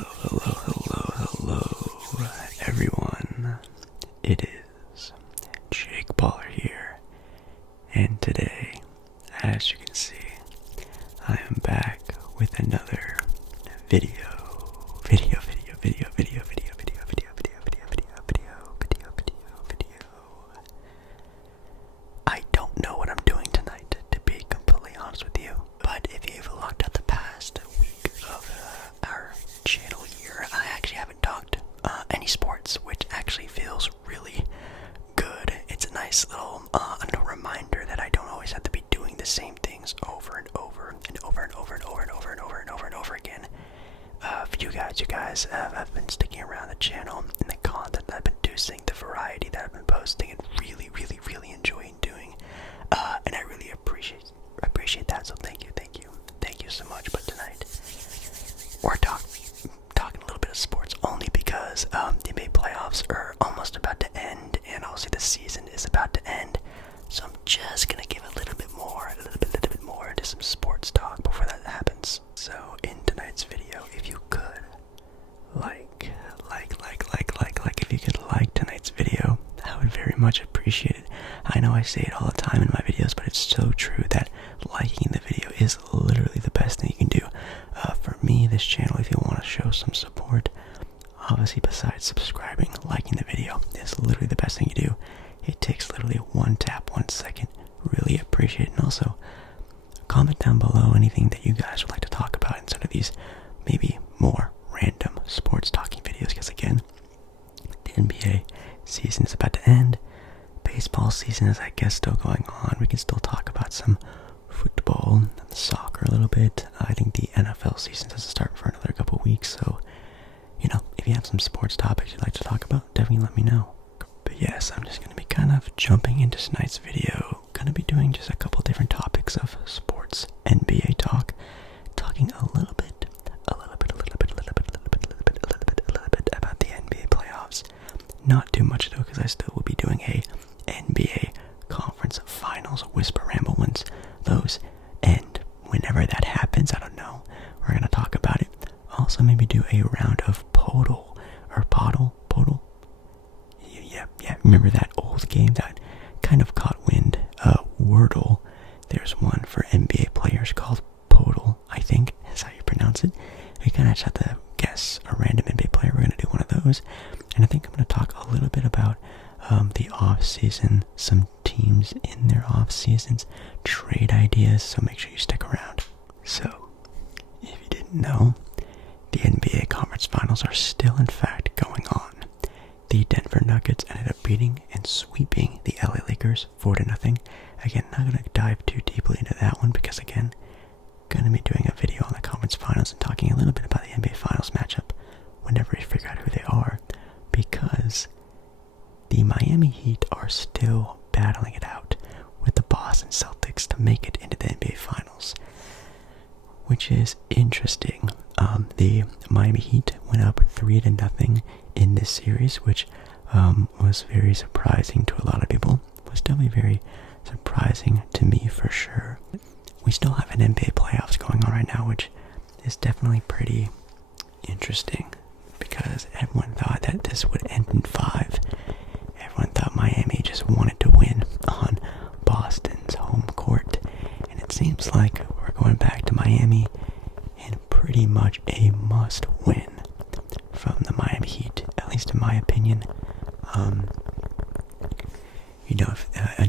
Hello, everyone. It is Jake Baller here, and today, as you can see, I am back with another video. I don't know what I'm doing tonight, to be completely honest with you, but if you've looked at the past week of our channel here, I actually haven't talked any sports, which actually feels really good. It's a nice little reminder that I don't always have to be doing the same things over and over again. For you guys have been sticking around the channel and the content that I've been producing, the variety that I've been posting, and really enjoying doing. And I really appreciate that. So thank you so much. But tonight we're talking a little bit of sports only because the NBA playoffs are almost about to end, and obviously the season is about to end. So I'm just gonna give a little bit more to some sports talk before that happens. So in tonight's video, if you could if you could like tonight's video, I would very much appreciate it. I know I say it all the time in my videos, but it's so true that liking the video is literally the best thing you can do. For me, this channel, if you want to show some support, obviously besides subscribing, liking the video is literally the best thing you do. It takes literally one tap, 1 second. Really appreciate it. And also, comment down below anything that you guys would like to talk about instead of these maybe more random sports talking videos, because again, the NBA season is about to end. Baseball season is, I guess, still going on. We can still talk about some football and soccer a little bit. I think the NFL season doesn't start for another couple weeks, so if you have some sports topics you'd like to talk about, definitely let me know. But yes, I'm just going to be kind of jumping into tonight's video. Going to be doing just a couple different topics of sports, NBA talk, talking a little bit about the NBA playoffs. Not too much though, because I still will be doing a NBA Conference Finals Whisper Ramble once those end. Whenever that happens, I don't know. We're going to talk about it. Also, maybe do a round of Poeltl. Yeah, remember that old game that kind of caught wind? Wordle. There's one for NBA players called Poeltl, I think is how you pronounce it. We kind of just have to guess a random NBA player. We're going to do one of those. And I think I'm going to talk a little bit about the off-season, some teams in their off-seasons, trade ideas, so make sure you stick around. So, if you didn't know, the NBA Conference Finals are still in fact going on. The Denver Nuggets ended up beating and sweeping the LA Lakers 4-0. Again, not going to dive too deeply into that one because, again, going to be doing a video on the Conference Finals and talking a little bit about the NBA Finals matchup whenever we figure out who they are, because the Miami Heat are still battling it out with the Boston Celtics to make it into the NBA Finals, which is interesting. The Miami Heat went up 3-0 in this series, which was very surprising to a lot of people. Was definitely very surprising to me for sure. We still have an NBA playoffs going on right now, which is definitely pretty interesting because everyone thought that this would end in 5. Everyone thought Miami just wanted to win on Boston's home court, and it seems like we're going back to Miami in pretty much a must-win from the Miami Heat, at least in my opinion.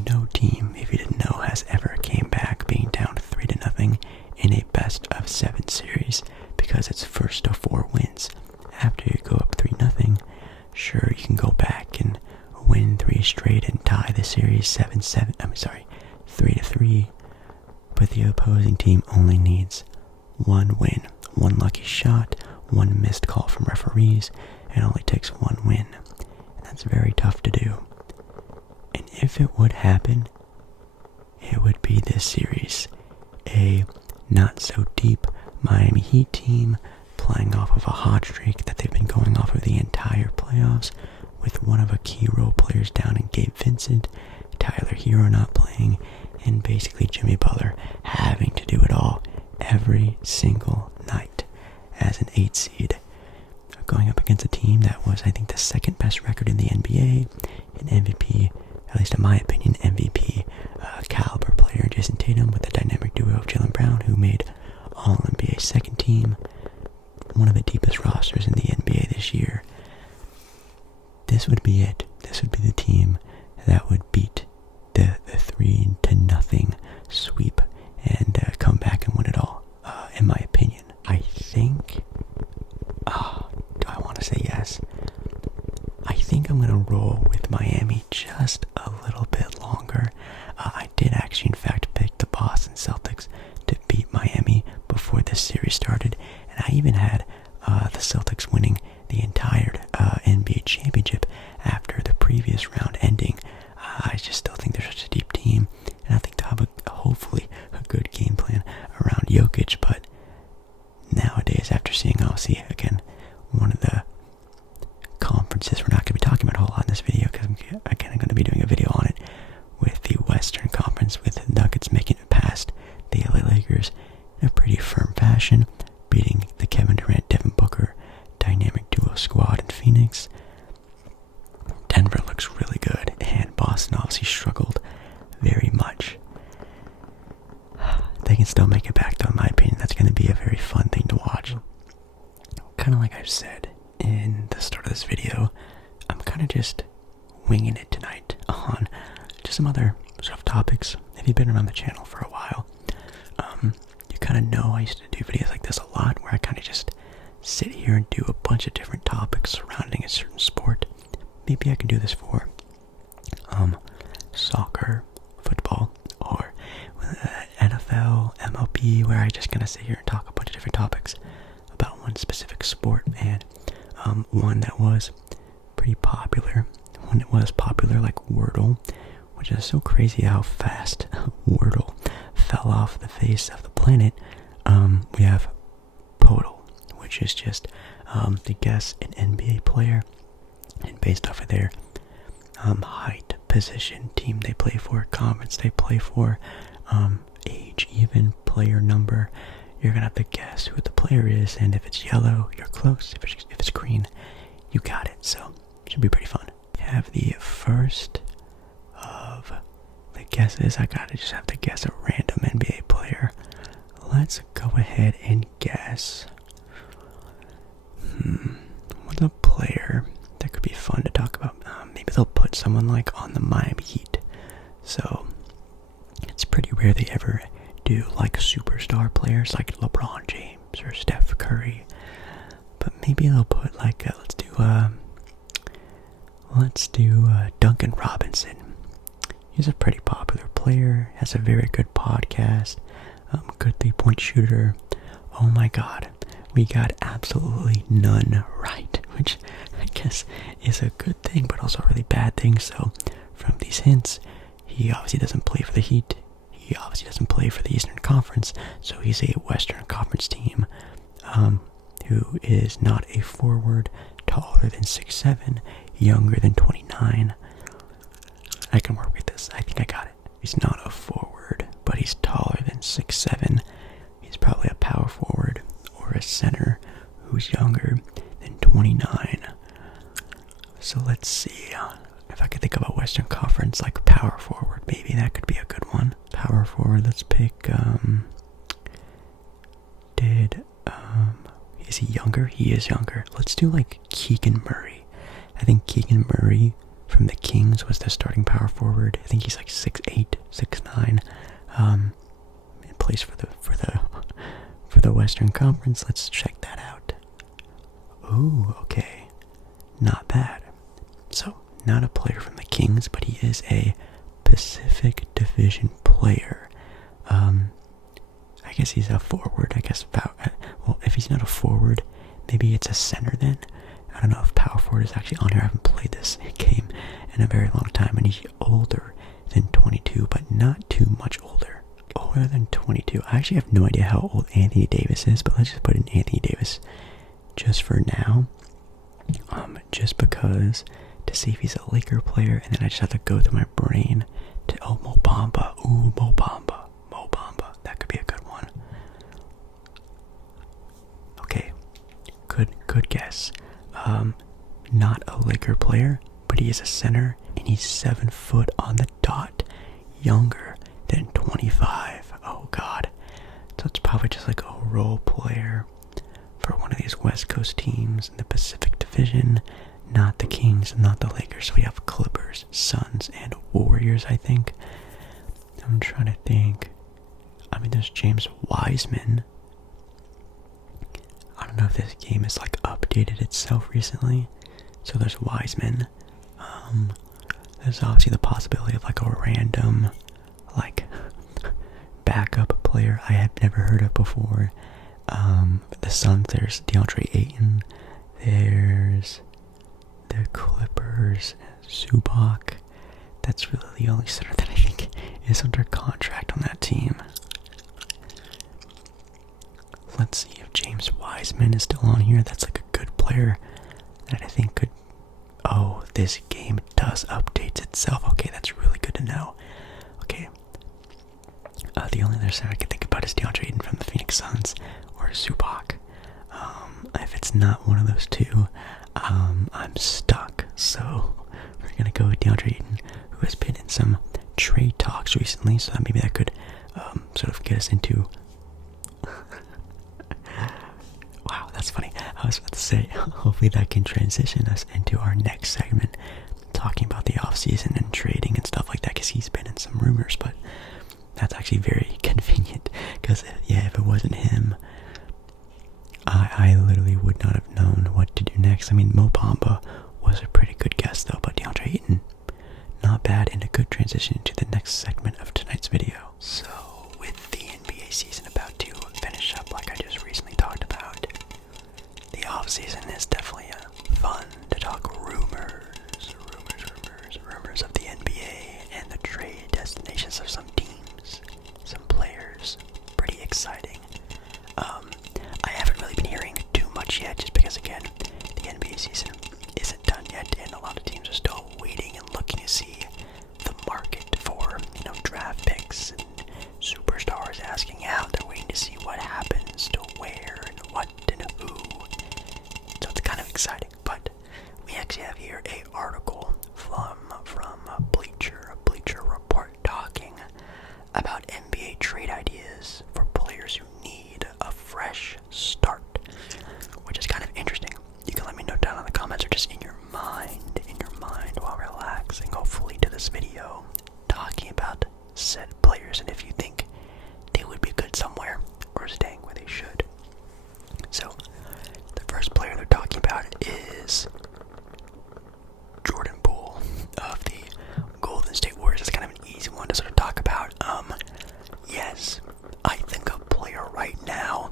No team, if you didn't know, has ever came back being down 3-0 in a best-of-7 series because it's first to 4 wins. After you go up 3-0, sure, you can go back and win 3 straight and tie the series 3-3, but the opposing team only needs 1 win, 1 lucky shot, 1 missed call from referees. It only takes 1 win, and that's very tough to do. And if it would happen, it would be this series. A not-so-deep Miami Heat team playing off of a hot streak that they've been going off of the entire playoffs, with one of the key role players down in Gabe Vincent, Tyler Hero not playing, and basically Jimmy Butler having to do it all every single night as an 8 seed. going up against a team that was, I think, the second best record in the NBA, an MVP, at least in my opinion, MVP caliber player, Jason Tatum, with the dynamic duo of Jaylen Brown, who made All-NBA second team, one of the deepest rosters in the NBA this year. This would be it. This would be the team that would beat the 3-0 sweep and come back and win it all, in my opinion. I think, do I want to say yes? I think I'm going to roll with Miami just a little bit longer. I did actually, in fact, pick the Boston Celtics to beat Miami before this series started, and I even had the Celtics winning the entire NBA championship after the previous round ending. I just still think they're such a deep team, and I think they'll have hopefully a good game plan around Jokic, but nowadays, after seeing, obviously, again, one of the conferences we're not going to be talking about a whole lot in this video, because I'm going to be doing a video on it, with the Western Conference, with the Nuggets making it past the LA Lakers in a pretty firm fashion, beating the Kevin Durant, Devin Booker dynamic duo squad in Phoenix. Denver looks really good, and Boston obviously struggled very much. They can still make it back, though, in my opinion. That's going to be a very fun thing to watch. Kind of like I've said in the start of this video, I'm kind of just winging it tonight on just some other sort of topics. If you've been around the channel for a while, you kind of know I used to do videos like this a lot, where I kind of just sit here and do a bunch of different topics surrounding a certain sport. Maybe I can do this for soccer, football, or NFL, MLB, where I just kind of sit here and talk a bunch of different topics about one specific sport, and one that was pretty popular, like Wordle, which is so crazy how fast Wordle fell off the face of the planet. We have Poeltl, which is just to guess an NBA player, and based off of their height, position, team they play for, conference they play for, age, even player number, you're gonna have to guess who the player is, and if it's yellow, you're close. If it's green, you got it. So it should be pretty fun. Have the first of the guesses. I just have to guess a random NBA player. Let's go ahead and guess. What's a player that could be fun to talk about? Maybe they'll put someone like on the Miami Heat. So it's pretty rare they ever do like superstar players like LeBron James or Steph Curry. But maybe they'll put like let's do Duncan Robinson. He's a pretty popular player, has a very good podcast, good 3-point shooter. Oh my god, we got absolutely none right, which I guess is a good thing, but also a really bad thing. So from these hints, he obviously doesn't play for the Heat. He obviously doesn't play for the Eastern Conference, so he's a Western Conference team who is not a forward, taller than 6'7", younger than 29. I can work with this. I think I got it. He's not a forward, but he's taller than 6'7". He's probably a power forward or a center who's younger than 29. So let's see if I could think of a Western Conference like power forward. Maybe that could be a good one. Power forward. Let's pick. Is he younger? He is younger. Let's do like Keegan Murray. I think Keegan Murray from the Kings was the starting power forward. I think he's like 6'8", 6'9". And plays for the Western Conference. Let's check that out. Ooh, okay, not bad. So not a player from the Kings, but he is a Pacific Division player. I guess he's a forward. I guess well, if he's not a forward, maybe it's a center then. I don't know if power forward is actually on here. I haven't played this game in a very long time, and he's older than 22, but not too much older. Older than 22. I actually have no idea how old Anthony Davis is, but let's just put in Anthony Davis just for now. Just because, to see if he's a Laker player, and then I just have to go through my brain to, Mo Bamba. Ooh, Mo Bamba. That could be a good one. Okay, good guess. Not a Laker player, but he is a center, and he's 7 foot on the dot, younger than 25. Oh God. So it's probably just like a role player for one of these West Coast teams in the Pacific Division. Not the Kings, not the Lakers. So we have Clippers, Suns, and Warriors, I think. I'm trying to think. I mean, there's James Wiseman. I don't know if this game has like updated itself recently. So there's Wiseman. There's obviously the possibility of like a random, like, backup player I have never heard of before. The Suns, there's DeAndre Ayton. There's the Clippers, Zubac. That's really the only center that I think is under contract on that team. Let's see if James Wiseman is still on here. That's like a good player that I think could... Oh, this game does update itself. Okay, that's really good to know. Okay. The only other center I can think about is DeAndre Ayton from the Phoenix Suns or Zubac. If it's not one of those two, I'm stuck. So we're gonna go with DeAndre Ayton, who has been in some trade talks recently. So that maybe that could sort of get us into... Wow, that's funny. I was about to say, hopefully that can transition us into our next segment, talking about the offseason and trading and stuff like that, because he's been in some rumors, but that's actually very convenient, because, yeah, if it wasn't him, I literally would not have known what to do next. I mean, Mo Bamba was a pretty good guess, though, but DeAndre Ayton, not bad, and a good transition into the next segment of tonight's video. So, with the NBA season about to finish up, like I just recently talked about, the offseason is definitely fun to talk rumors of the NBA and the trade destinations of some teams, some players. Pretty exciting. I haven't really been hearing too much yet, just because, again, the NBA season isn't done yet, and a lot of teams are still waiting and looking to see the market for, draft picks and superstars asking out. They're waiting to see what happens to where and what and who. So it's kind of exciting. But we actually have here a article from Bleacher Report talking about NBA trade ideas for players who need a fresh start, which is kind of interesting. You can let me know down in the comments or just in your mind while relaxing, hopefully, to this video, talking about said players and if you think they would be good somewhere or staying where they should. So, the first player they're talking about is Jordan Poole of the Golden State Warriors. It's kind of an easy one to sort of talk about. Yes, I think a player right now,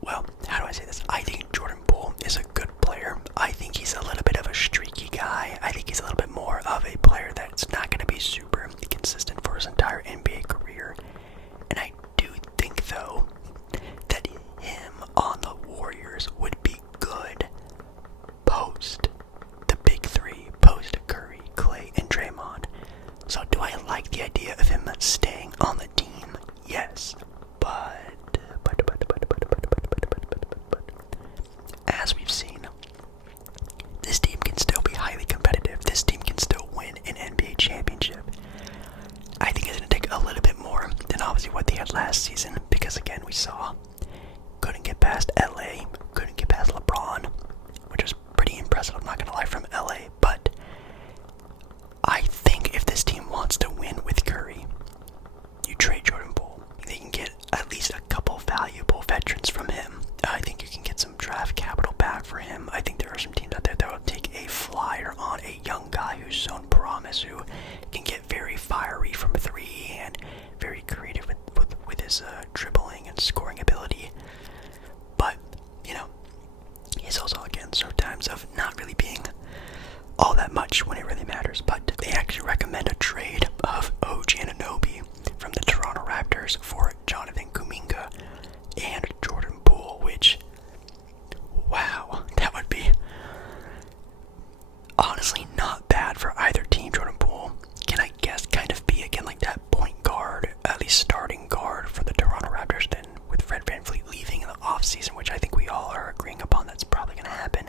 well, how do I say this? I think Jordan Poole is a good player. I think he's a little bit of a streaky guy. I think he's a little bit more of a player that's not going to be super consistent for his entire NBA career. And I do think, though, that him on the Warriors would be good post the big three, post Curry, Clay, and Draymond. So do I like the idea of him staying on the team? Yes. But as we've seen, this team can still be highly competitive. This team can still win an NBA championship. I think it's going to take a little bit more than obviously what they had last season, because again, we saw couldn't get past LA, couldn't get past LeBron, which was pretty impressive, I'm not going to lie, from LA. But I think if this team wants to win with Curry, you trade Jordan Poole. They can get at least a couple valuable veterans from him. I think you can get some draft capital back for him. I think there are some teams out there that will take a flyer on a young guy who's shown promise, who can get very fiery from three and very creative with his dribbling and scoring ability. But, he's also, again, sometimes of not really being all that much when it really matters. But they actually recommend a trade of OG Anunoby from the Toronto Raptors for Jonathan Kuminga and Jordan Poole, which, wow, that would be honestly not bad for either team. Jordan Poole can, I guess, kind of be, again, like that point guard, at least starting guard for the Toronto Raptors. Then with Fred VanVleet leaving in the offseason, which I think we all are agreeing upon that's probably going to happen,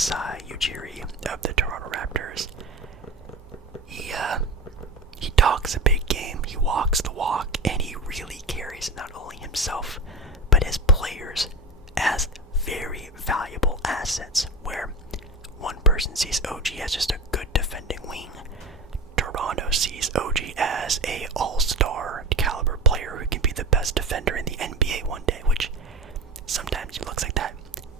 Masai Ujiri of the Toronto Raptors. He talks a big game, he walks the walk, and he really carries not only himself, but his players as very valuable assets, where one person sees OG as just a good defending wing. Toronto sees OG as a all-star caliber player who can be the best defender in the NBA one day, which sometimes he looks like that.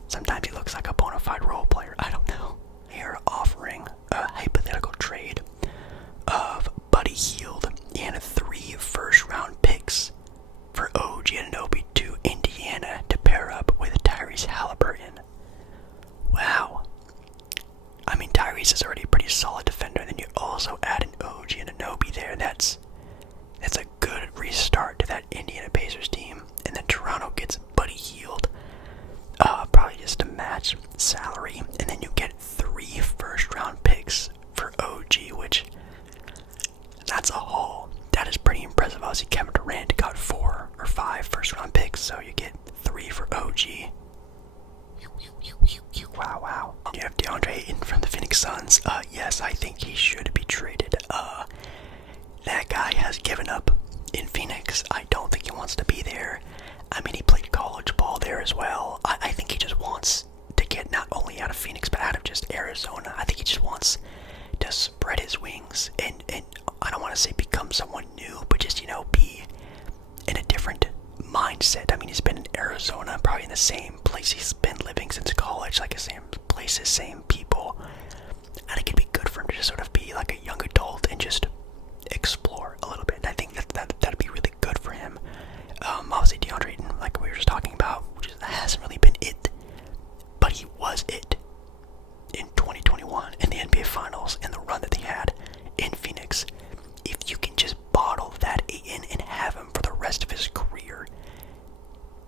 Sometimes he looks like a bona fide role player. I don't know. They're offering a hypothetical trade of Buddy Hield and 3 first-round picks for OG Anunoby to Indiana to pair up with Tyrese Halliburton. Wow. I mean, Tyrese is already a pretty solid defender, and then you also add an OG Anunoby there. That's a good restart to that Indiana Pacers team. And then Toronto gets Buddy Hield, probably just to match salary, and then you get 3 first-round picks for OG, which that's a haul. That is pretty impressive. Obviously, Kevin Durant got 4 or 5 first-round picks, so you get 3 for OG. Wow. You have DeAndre Ayton from the Phoenix Suns. Yes, I think he should be traded. That guy has given up in Phoenix. I don't think he wants to be there. I mean, he played college ball there as well. I think he just wants to get not only out of Phoenix, but out of just Arizona. I think he just wants to spread his wings and I don't want to say become someone new, but just, be in a different mindset. I mean, he's been in Arizona, probably in the same place he's been living since college, like the same places, same people. I think it'd be good for him to just sort of be like a young adult and just explore a little bit. And I think that'd be really good for him. Obviously DeAndre Ayton, like we were just talking about, which hasn't really been it, but he was it in 2021 in the NBA Finals and the run that he had in Phoenix. If you can just bottle that in and have him for the rest of his career,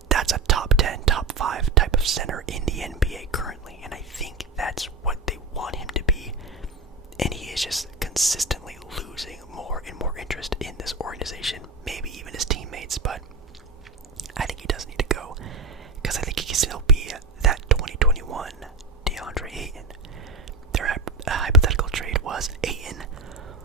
that's a top 10, top 5 type of center in the NBA currently, and I think that's what they want him to be. And he is just consistently losing more and more interest in this organization, maybe even his teammates, but I think he does need to go, because I think he can still be that 2021 DeAndre Ayton. Their hypothetical trade was Ayton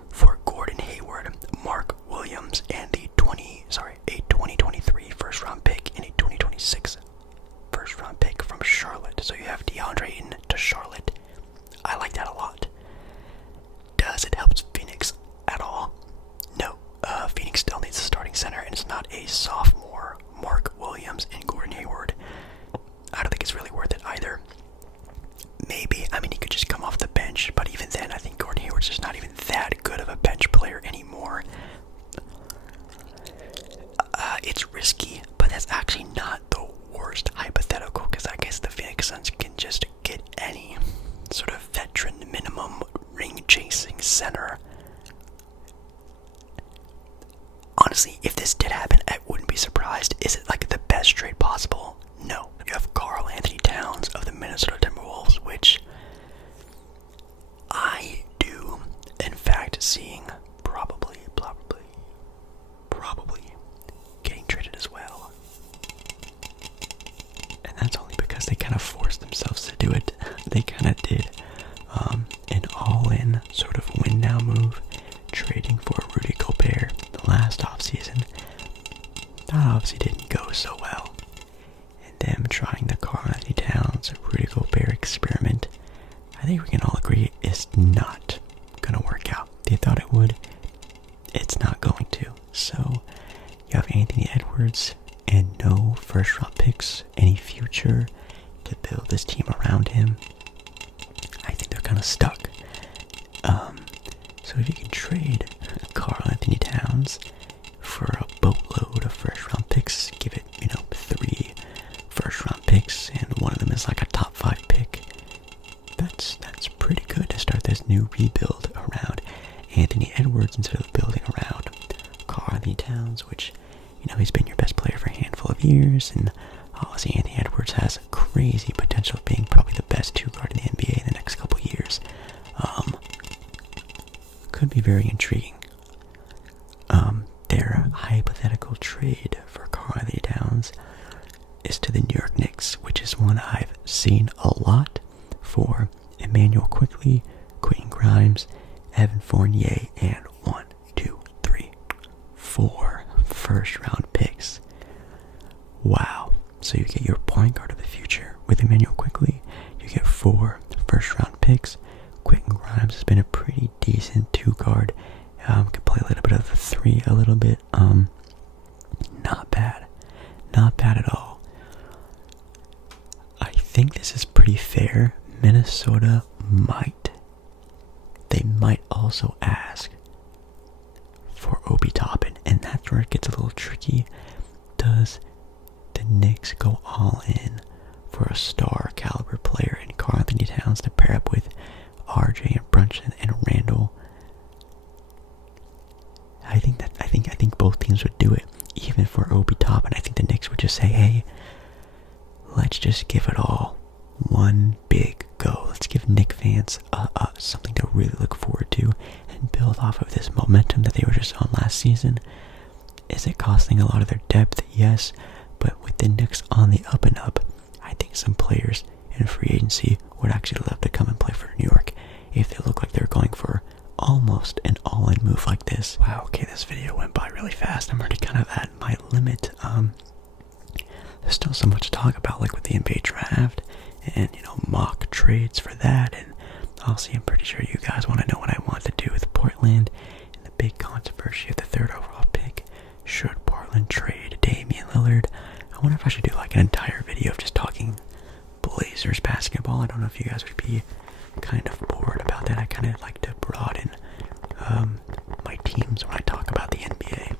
for Gordon Hayward, Mark Williams, and a 2023 first round pick and a 2026 first round pick from Charlotte. So you have DeAndre Ayton to Charlotte. I like that a lot. Does it help Phoenix at all? No. Phoenix still needs a starting center, and it's not a sophomore Mark Williams and Gordon Hayward. I don't think it's really worth it either. Maybe, I mean, he could just come off the bench, but even then, I think Gordon Hayward's just not even that good of a bench player anymore. It's risky, but that's actually not the worst hypothetical, because I guess the Phoenix Suns can just get any sort of veteran minimum ring-chasing center. Honestly, if this did happen, I wouldn't be surprised. Is it like the best trade possible? No. You have Karl Anthony Towns of the Minnesota Timberwolves, which I do, in fact, seeing probably getting traded as well. And that's only because they kind of forced themselves to do it. They kind of did an all-in sort of win-now move, trading for Rudy Gobert last offseason. That obviously didn't go so well. And them trying the Karl Anthony Towns Rudy Gobert experiment, I think we can all agree is not gonna work out. They thought it would. It's not going to. So you have Anthony Edwards and no first round picks, any future to build this team around him. I think they're kind of stuck. So if you can trade Karl Anthony Towns for a boatload of first round picks, give it, 3 first round picks, and one of them is like a top 5 pick, that's pretty good to start this new rebuild around Anthony Edwards instead of building around Karl Anthony Towns, which, he's been your best player for a handful of years, and obviously Anthony Edwards has crazy potential of being probably the best 2 guard in the NBA in the next couple years. Could be very intriguing. Their hypothetical trade for Karl Anthony Towns is to the New York Knicks, which is one I've seen a lot for Emmanuel Quickly, Quentin Grimes, Evan Fournier, and 1, 2, 3, 4 first-round picks. Wow. So you get your point guard of the future with Emmanuel Quickly. You get 4 first-round picks. Quentin Grimes has been a pretty decent 2-guard. Could play a little bit of the 3 a little bit. Not bad. Not bad at all. I think this is pretty fair. Minnesota might. They might also ask for Obi Toppin, and that's where it gets a little tricky. Does the Knicks go all in for a star caliber player in Karl Anthony Towns to pair up with RJ and Brunson and Randall? I think both teams would do it, even for Obi Toppin. I think the Knicks would just say, hey, let's just give it all one big go. Let's give Knick fans something to really look forward to and build off of this momentum that they were just on last season. Is it costing a lot of their depth? Yes, but with the Knicks on the up and up, I think some players in free agency would actually love to come and play for New York if they look like they're going for almost an all-in move like this. Wow, okay, this video went by really fast. I'm already kind of at my limit. There's still so much to talk about, like with the NBA draft and, mock trades for that. And obviously, I'm pretty sure you guys want to know what I want to do with Portland and the big controversy of the 3rd overall pick. Should Portland trade Damian Lillard? I wonder if I should do like an entire video of just talking Blazers basketball. I don't know if you guys would be kind of bored about that. I kind of like to broaden my teams when I talk about the NBA.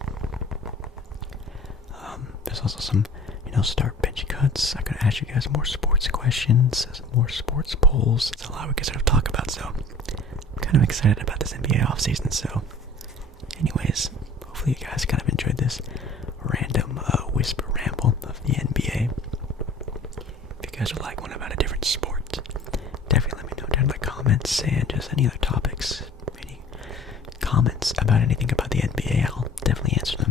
There's also some, start bench cuts. I could ask you guys more sports questions, some more sports polls. It's a lot we could sort of talk about, so I'm kind of excited about this NBA offseason. So anyways, hopefully you guys kind of enjoyed this random whisper ramble of the NBA. If you guys would like one about a different sport, definitely let me know down in the comments, and just any other topics, any comments about anything about the NBA, I'll definitely answer them.